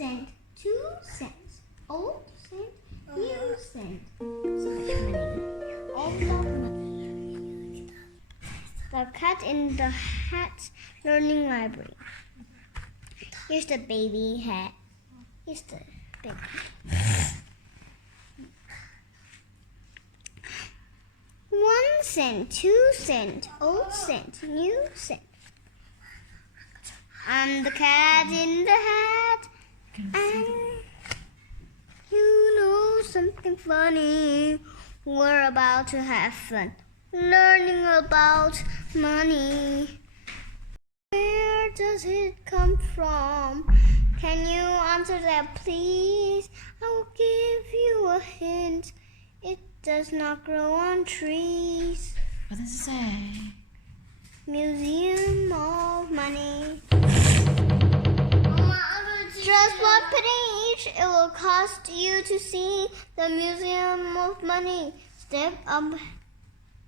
cent, 2 cents, old cent, new cent. So much money. All about money. The Cat in the Hat Learning Library. Here's the baby hat. Here's the big hat. 1 cent, 2 cent, old cent, new cent. I'm the cat in the hat, and you know something funny. We're about to have fun, learning about money. Where does it come from? Can you answer that, please? I will give you a hint. It does not grow on trees. What does it say? Museum of Money. Just 1 penny each. It will cost you to see the Museum of Money. Step up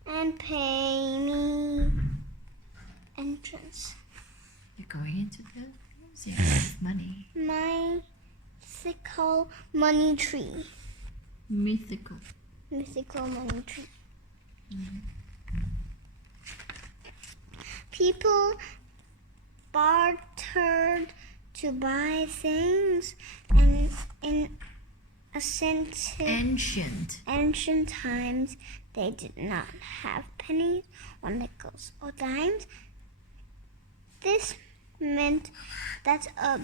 and pay me. Entrance. You're going into the Museum of Money. Mythical money tree. Mythical Money tree. People bartered to buy things, and in ancient times they did not have pennies or nickels or dimes. This meant that a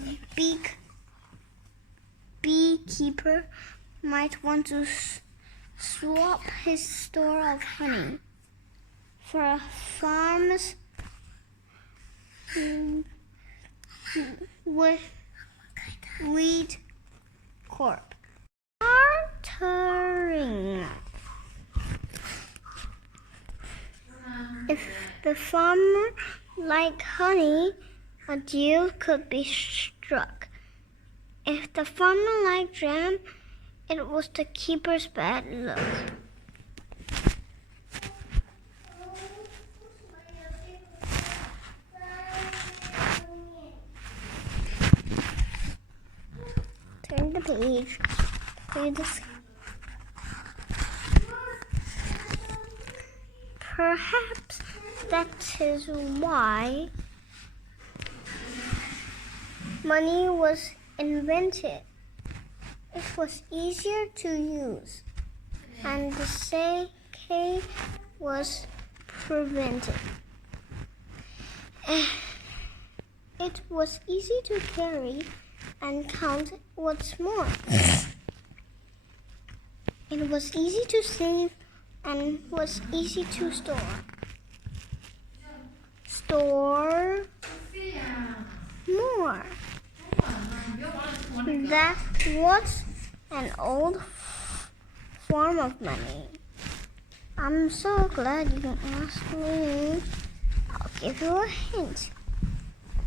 beekeeper might want to swap his store of honey for a farm's wheat crop. Bartering. If the farmer liked honey, a deal could be struck. If the farmer liked jam, it was the keeper's bad luck. Turn the page. Read this. Perhaps that is why money was invented. It was easier to use, and the decay was prevented. It was easy to carry and count. What's more, it was easy to save and was easy to store. Store more. That was an old form of money. I'm so glad you asked me. I'll give you a hint.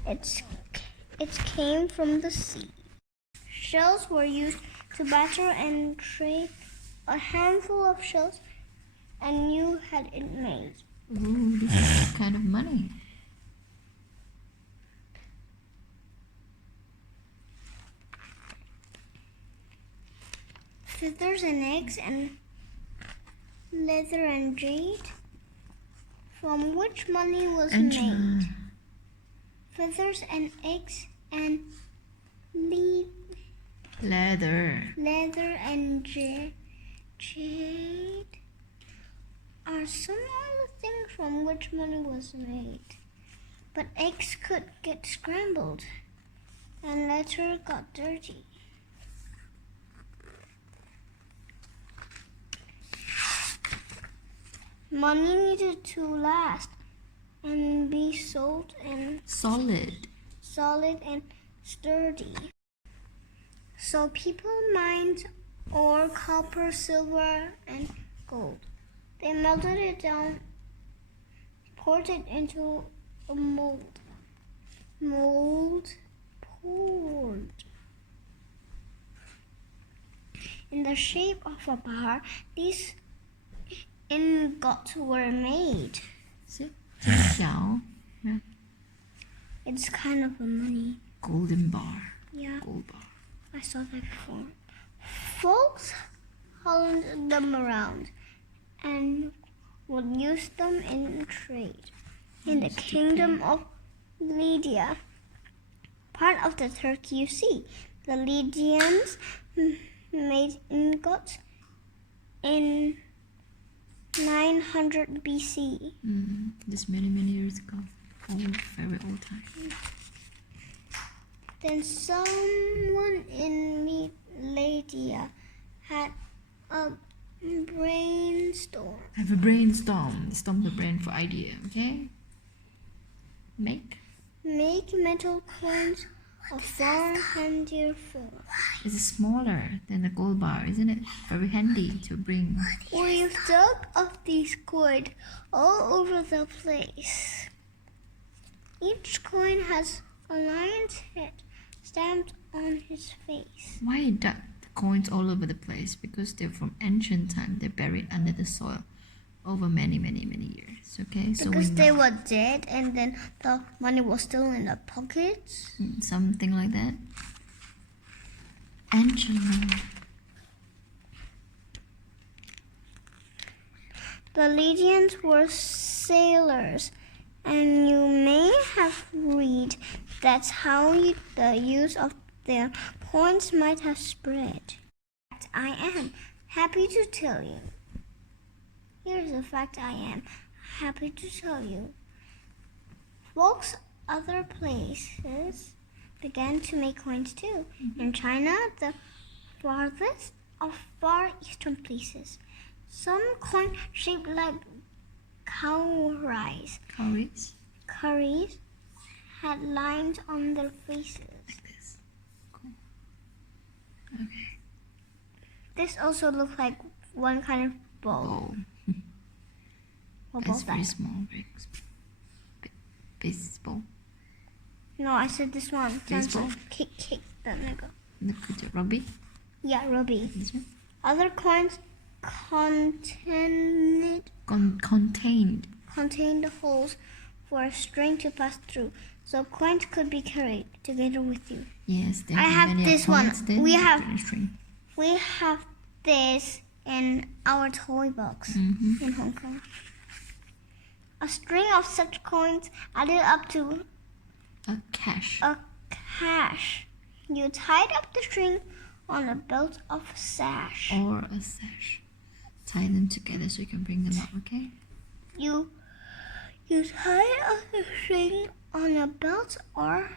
It came from the sea. Shells were used to batter and trade. A handful of shells, and you had it made. Ooh, this is what kind of money? Feathers and eggs and leather and jade. From which money was made? Feathers and eggs and leather and jade are some other things from which money was made. But eggs could get scrambled and leather got dirty. Money needed to last and be solid and sturdy. So people mined ore, copper, silver, and gold. They melted it down, poured it into a mold. Poured. In the shape of a bar, these ingots were made. See? 真小. Yeah. It's kind of a money. Golden bar. Yeah. Gold bar. I saw that before. Folks hauled them around and would use them in trade. In the kingdom of Lydia, part of the Turkey you see, the Lydians made ingots in 900 BC. This many years ago. Very old time. Then someone in Lydia had a brainstorm. Have a brainstorm. Storm the brain for idea, okay? Make Metal coins of far handier form. It's smaller than a gold bar, isn't it? Very handy to bring. We've dug up these coins all over the place. Each coin has a lion's head stamped on his face. Why dug the coins all over the place? Because they're from ancient time. They're buried under the soil over many years. Okay, so because they were dead, and then the money was still in the pockets. Something like that. Ancient. The Lydians were sailors, and you may have read that's how the use of their coins might have spread. I am happy to tell you. Here's the fact I am happy to tell you. Folks other places began to make coins too. In China, the farthest of far eastern places, some coins shaped like cowries had lines on their faces. Like this. Cool. Okay. This also looked like one kind of bowl. What That's bowl's very that? small, very baseball. No, I said this one. Baseball? Kick the nigga. Look at the rugby. Yeah, rugby. This one. Other coins contained the holes for a string to pass through, so coins could be carried together with you. Yes, there I are have many this points, one. then We you have- put in a string. We have this in our toy box in Hong Kong. A string of such coins added up to A cash. a cash. You tied up the string on a belt of sash. Or a sash. Tie them together so you can bring them out, okay? You tie up the string on a belt or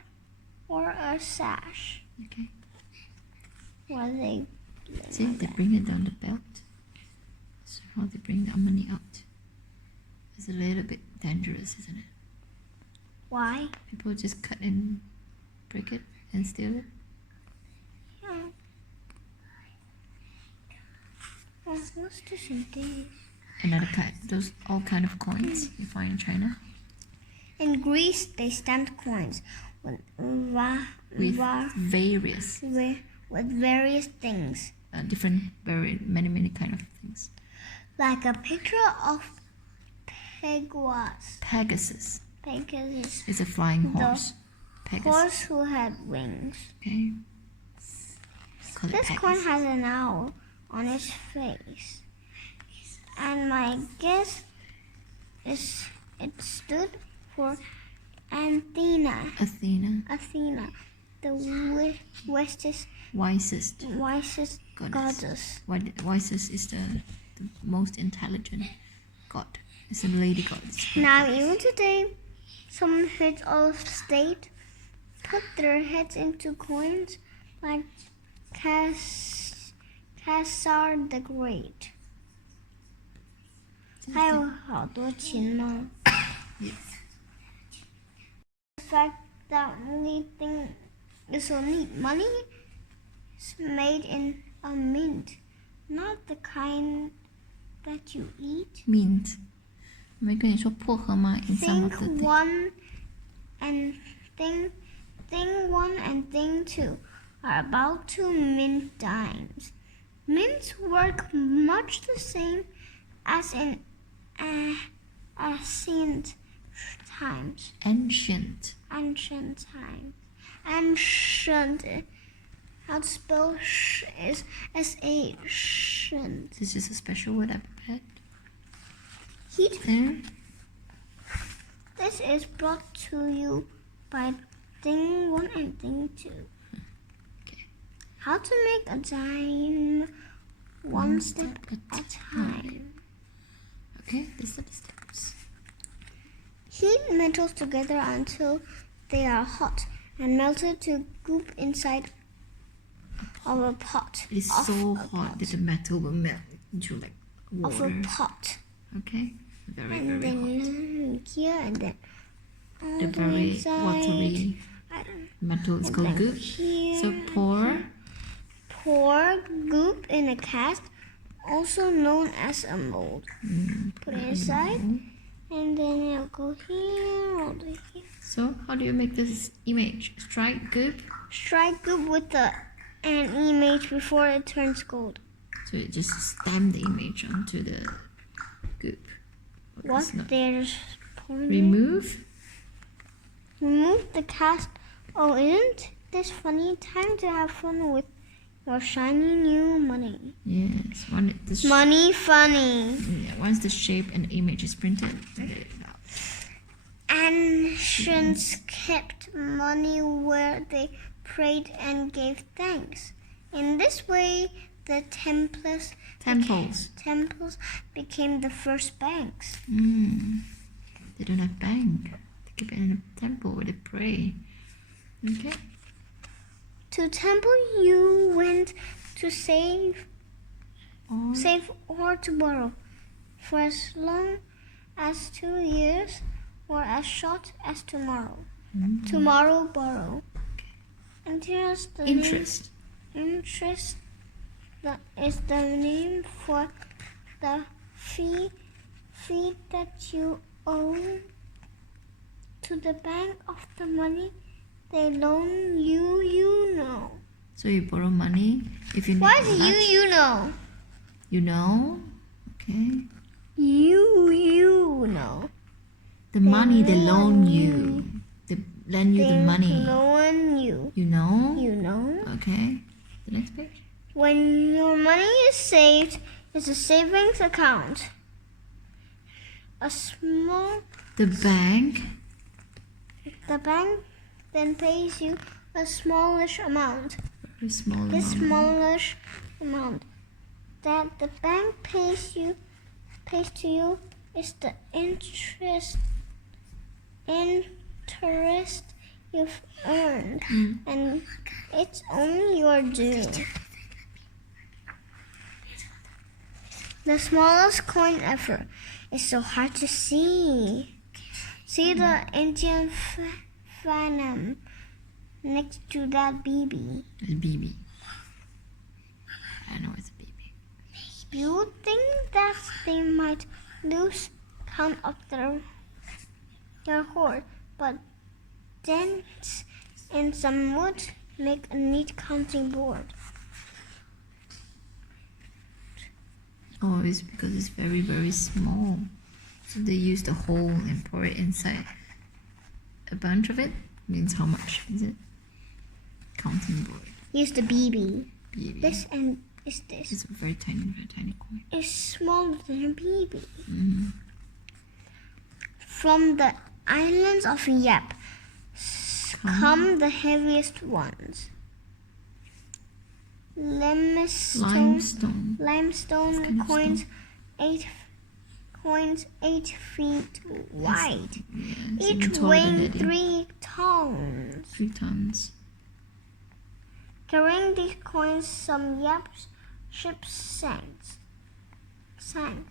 a sash. Okay. While they See, they bring it down the belt. So how they bring the money out. It's a little bit dangerous, isn't it? Why? People just cut and break it and steal it. Yeah. Oh, what's this in this? Another kind, those all kind of coins you find in China. In Greece, they stamped coins with Various, various things, different, very many kind of things. like a picture of Pegasus. Pegasus Pegasus, is a flying The horse. Pegasus. horse who had wings. Okay. Call it This Pegasus. coin has an owl on its face, and my guess is it stood for Athena. Athena, The wisest wisest goddess. Wisest is the most intelligent god. It's a lady goddess. Now, even today, some heads of state put their heads into coins like Caesar the Great. 还有好多钱呢。 Yes. The fact that only thing is so neat. Money is made in a mint, not the kind that you eat. Mint. 没跟你说薄荷吗 in some of Thing the one and thing one and thing two are about to mint dimes. Mints work much the same as in ancient times. ancient. Ancient How to spell is S-A, shouldn't. This is a special word I prepared. Heat. There. This is brought to you by Thing 1 and Thing 2. Okay. How to make a dime one step at a time. Okay, these are the steps. Heat metals together until they are hot and melted to goop inside of a pot. It is so hot that the metal will melt into like Of water. a pot. Okay, very And very hot. then here and then. The very watery metal is called goop. So pour goop in a cask, also known as a mold. Put it inside, and then it'll go here, over here. So how do you make this image? Strike goop. Strike goop with an image before it turns gold. So you just stamp the image onto the goop. What? There's pouring. Remove. Remove the cask. Oh, isn't this funny? Time to have fun with your shiny new money. Yes. Money funny. Once the shape and image is printed, get it out. Ancients kept money where they prayed and gave thanks. In this way, the temples became the first banks. They don't have bank. They keep it in a temple where they pray. Okay. To temple you went to save or to borrow, for as long as 2 years or as short as tomorrow. Tomorrow borrow. And here's the Interest. Interest is the name for the fee that you owe to the bank of the money they loan you, you know. So you borrow money if you need Why do much. you know? You know? Okay. You know. The money they loan you. They lend you the money. Loan you. You know? You know. Okay. The next page. When your money is saved, it's a savings account. The bank then pays you a smallish amount. very small This amount. smallish amount that the bank pays to you is the interest you've earned, and it's only your due. The smallest coin ever is so hard to see. See the Indian phantom next to that BB. It's BB. I know it's BB. You would think that they might lose count of their hoard, but dents in some wood make a neat counting board. Oh, it's because it's very, very small. So they use the hole and pour it inside. A bunch of it means how much is it? Counting board. Use the BB. BB. This and is this. It's a very tiny coin. It's smaller than a BB. Mm. From the islands of Yap come the heaviest ones. Limestone Kind of coins, 8 feet wide, Yeah, each weighing 3 tons. 3 tons. Carrying these coins, some Yap ships sank.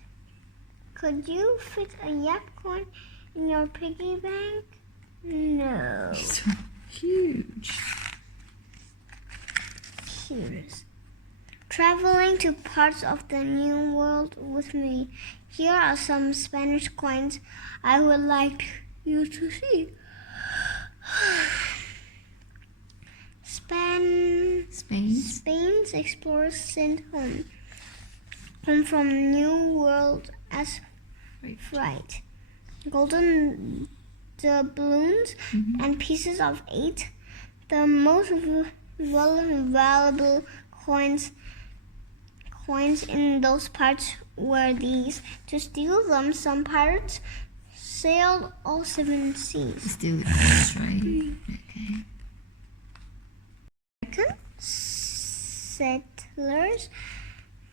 Could you fit a Yap coin in your piggy bank? No. So huge. Here's traveling to parts of the New World with me. Here are some Spanish coins I would like you to see. Spain's explorers sent home from New World as freight. Golden doubloons and pieces of 8. The most valuable coins in those parts were these. To steal them, some pirates sailed all 7 seas. Steal the coins, right? Okay. American settlers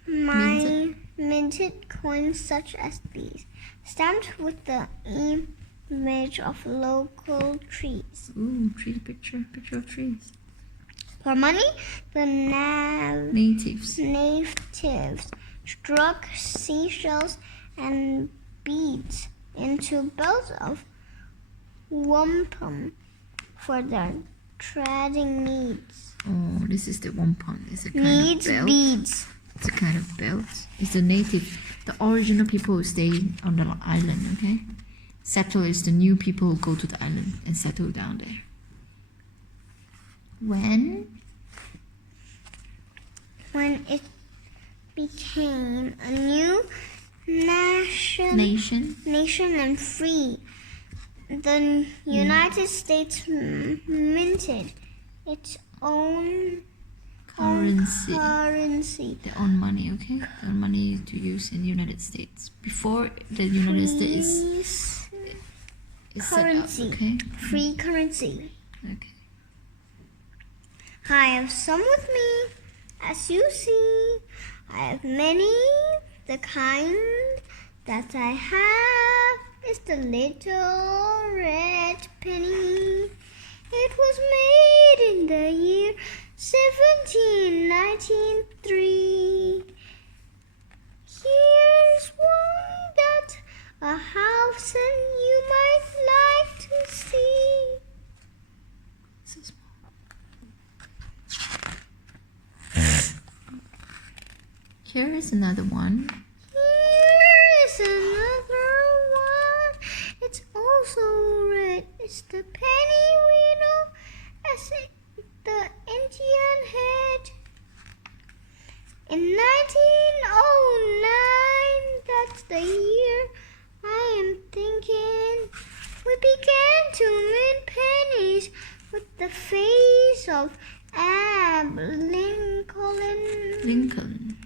minted coins such as these, stamped with the image of local trees. Ooh, tree picture of trees. For money, the Natives struck seashells and beads into belts of wampum for their trading needs. Oh, this is the wampum. It's a kind of belt. Beads. It's a kind of belt. It's the original people who stay on the island, okay? Settlers, the new people who go to the island and settle down there. When it became a new nation and free, the United States minted its own currency. Their own money, okay? Their own money to use in the United States. Before the United States is currency. set up, okay? Free currency. Okay. I have some with me, as you see. I have many. The kind that I have is the little red penny. It was made in the year 1793. Here's one that a house and you might like to see. So small. Here is another one. Here is another one. It's also red. It's the penny we know as the Indian head. In 1909, that's the year I am thinking, we began to mint pennies with the face of Abe Lincoln.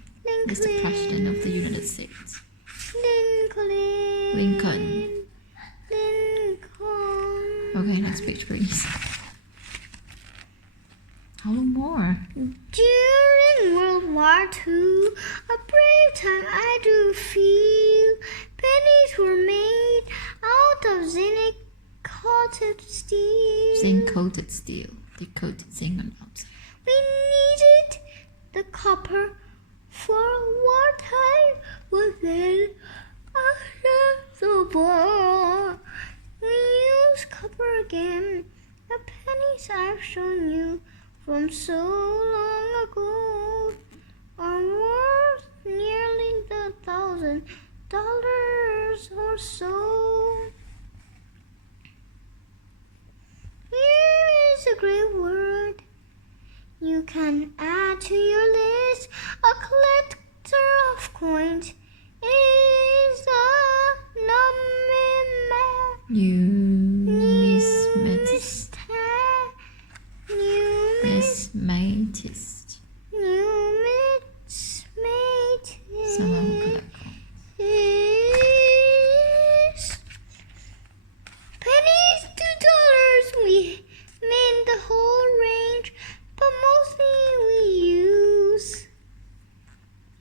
Is the president of the United States. Lincoln. Okay, next page, please. How more? During World War II, a brave time I do feel. Pennies were made out of zinc-coated steel. Zinc-coated steel. They coated zinc on outside. We needed the copper for wartime, but then after the war, we use copper again. The pennies I've shown you from so long ago are worth nearly $1,000 or so. Here is a great word you can add to your list. A collector of coins is a Numismatist. Someone who collects pennies, $2. We mint the whole range, but mostly we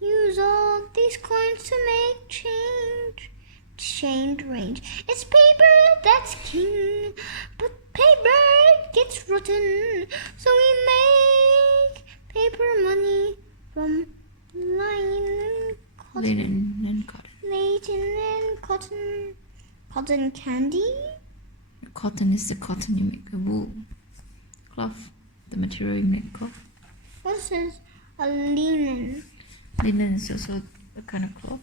use all these coins to make change range. It's paper that's king, but paper gets rotten, so we make paper money from linen and cotton. Cotton candy. Cotton is the cotton you make a wool. Cloth, the material you make cloth. What is a linen? Linen is also a kind of cloth.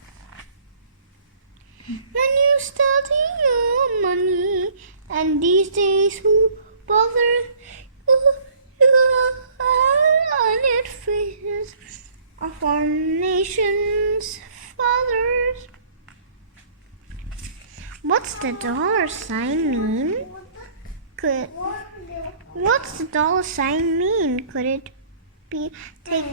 When you study your money, and these days who bothers honored faces of our nation's fathers. What's the $sign mean? What's the dollar sign mean? Could it be? Take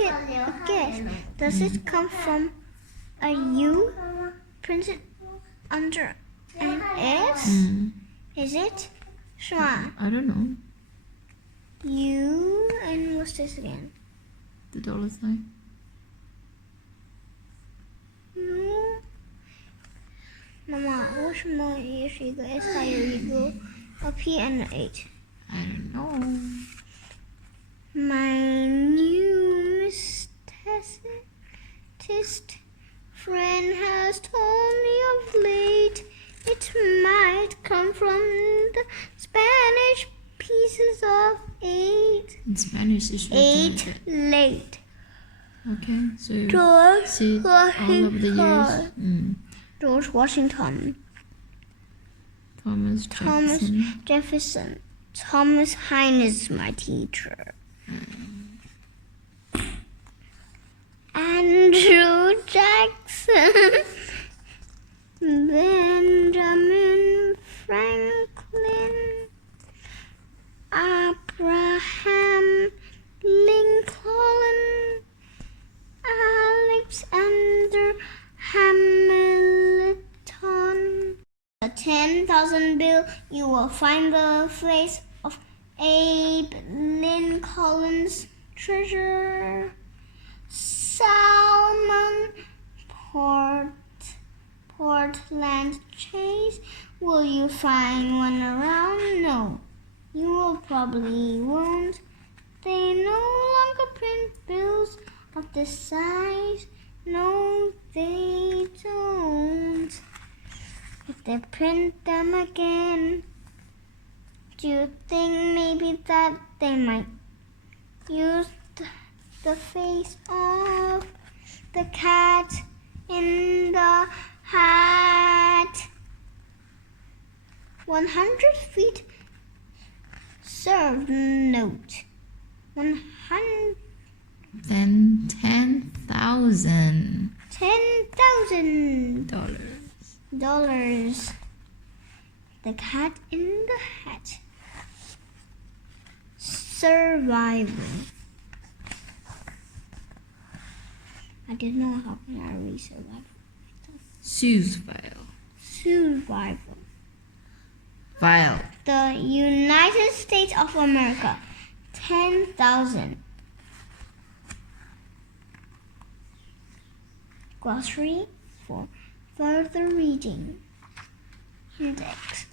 a guess. Does it come from a U printed under an S? Is it? Sure. I don't know. U and what's this again? The dollar sign. No. 妈妈，为什么也是一个 S 还有一个 P and an H? I don't know. My new test friend has told me of late it might come from the Spanish pieces of 8. In Spanish, it's written 8 like late. that. Okay, so you George see all of the years. George Washington. Thomas Jefferson. Jefferson. Thomas Hine is my teacher. Andrew Jackson. Benjamin Franklin. Abraham Lincoln. Alexander Hamilton. A 10,000 bill, you will find the face of Abe Lincoln's treasure. Salmon Portland Chase. Will you find one around? No, you will probably won't. They no longer print bills of this size. No, they don't. If they print them again, do you think maybe that they might use the face of the cat in the hat? 100 feet served note. 100. Then 10,000 $10,000. dollars. The cat in the hat. Surviving. I didn't know how can I read survival. Seuss file. Survival. File. The United States of America. 10,000. Glossary for further reading. Index.